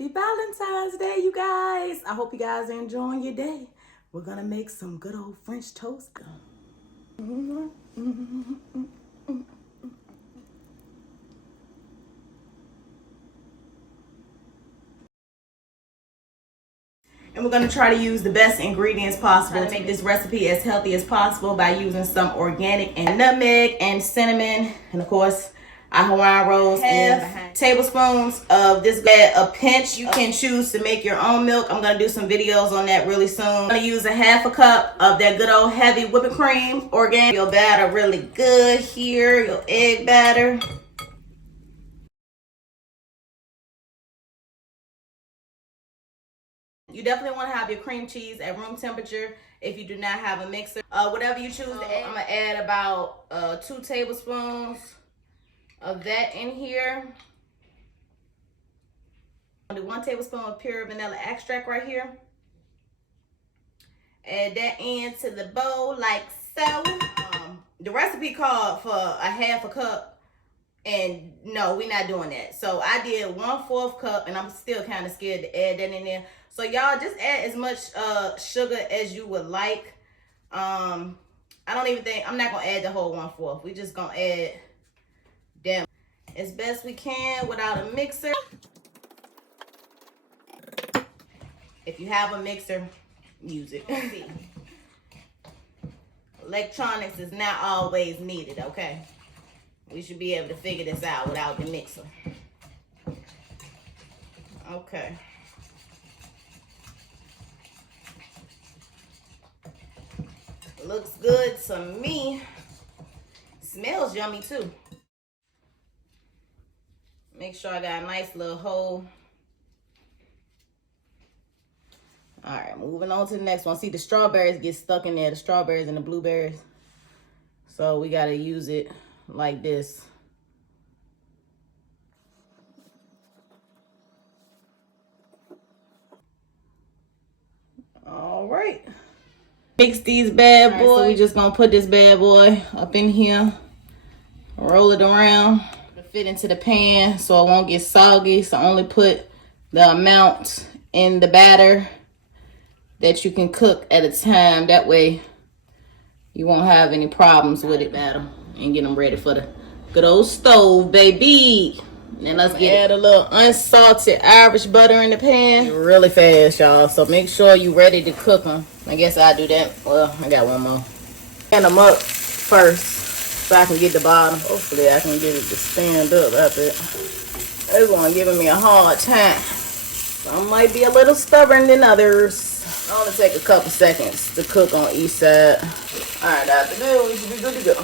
Happy Valentine's Day, you guys. I hope you guys are enjoying your day. We're gonna make some good old French toast. And we're gonna try to use the best ingredients possible to make this recipe as healthy as possible by using some organic and nutmeg and cinnamon, and of course our Hawaiian rolls, and tablespoons of this bed, a pinch. You can choose to make your own milk. I'm gonna do some videos on that really soon. I'm gonna use a half a cup of that good old heavy whipping cream, organic. Your batter really good here, your egg batter. You definitely want to have your cream cheese at room temperature if you do not have a mixer. Whatever you choose to add, I'm gonna add about 2 tablespoons of that in here. I'll do 1 tablespoon of pure vanilla extract right here. Add that into the bowl like so. The recipe called for a half a cup, and no, we're not doing that. So I did 1/4 cup, and I'm still kind of scared to add that in there. So y'all just add as much sugar as you would like. I'm not gonna add the whole 1/4. We just gonna add them as best we can without a mixer. If you have a mixer, use it. Electronics is not always needed, okay? We should be able to figure this out without the mixer. Okay. Looks good to me. Smells yummy too. Make sure I got a nice little hole. All right, moving on to the next one. See, the strawberries get stuck in there, the strawberries and the blueberries. So we gotta use it like this. All right. Mix these bad boys. So we just gonna put this bad boy up in here. Roll it around. Fit into the pan so it won't get soggy. So only put the amount in the batter that you can cook at a time. That way you won't have any problems with it. Batter and get them ready for the good old stove, baby. Then let's add a little unsalted Irish butter in the pan really fast, y'all. So make sure you ready to cook them. I guess I'll do that. Well, I got one more. Stand them up first so I can get the bottom. Hopefully I can get it to stand up after it. This one giving me a hard time. Some might be a little stubborn than others. It only take a couple seconds to cook on each side. Alright, after that, we should be good to go.